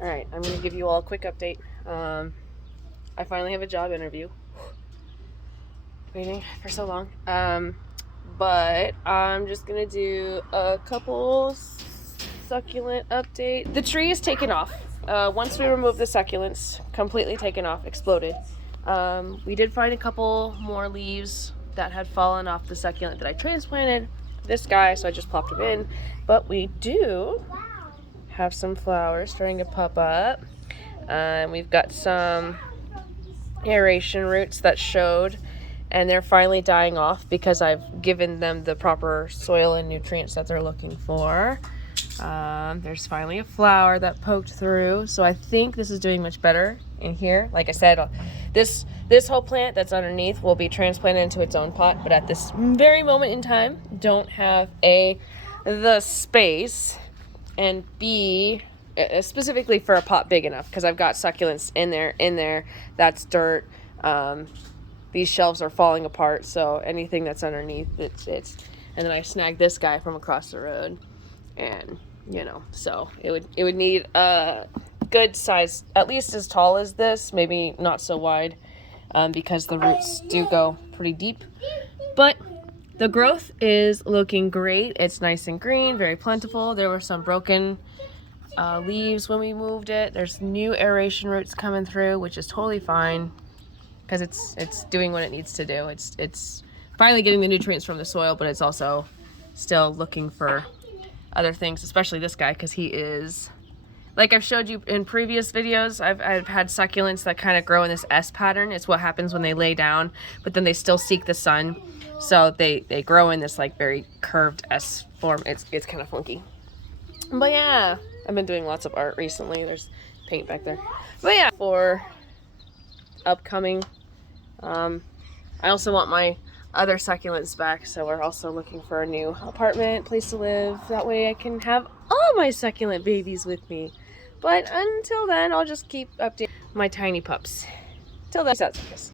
Alright, I'm going to give you all a quick update. I finally have a job interview. Waiting for so long. But I'm just going to do a couple succulent update. The tree is taken off. Once we remove the succulents, completely taken off, exploded. We did find a couple more leaves that had fallen off the succulent that I transplanted. This guy, so I just plopped him in. But we do have some flowers starting to pop up. We've got some aeration roots that showed, and they're finally dying off because I've given them the proper soil and nutrients that they're looking for. There's finally a flower that poked through, so I think this is doing much better in here. Like I said, this whole plant that's underneath will be transplanted into its own pot, but at this very moment in time, don't have the space, and B, specifically for a pot big enough, because I've got succulents in there. That's dirt. These shelves are falling apart, so anything that's underneath, it's. And then I snagged this guy from across the road, and so it would need a good size, at least as tall as this, maybe not so wide, because the roots do go pretty deep. But the growth is looking great. It's nice and green, very plentiful. There were some broken leaves when we moved it. There's new aeration roots coming through, which is totally fine because it's doing what it needs to do. It's finally getting the nutrients from the soil, but it's also still looking for other things, especially this guy, because he is, like I've showed you in previous videos, I've had succulents that kind of grow in this S pattern. It's what happens when they lay down, but then they still seek the sun. So they grow in this like very curved S form. It's kind of funky. But yeah, I've been doing lots of art recently. There's paint back there. But yeah, for upcoming, I also want my other succulents back, so we're also looking for a new apartment, place to live. That way I can have all my succulent babies with me. But until then, I'll just keep updating my tiny pups. Till then, peace out.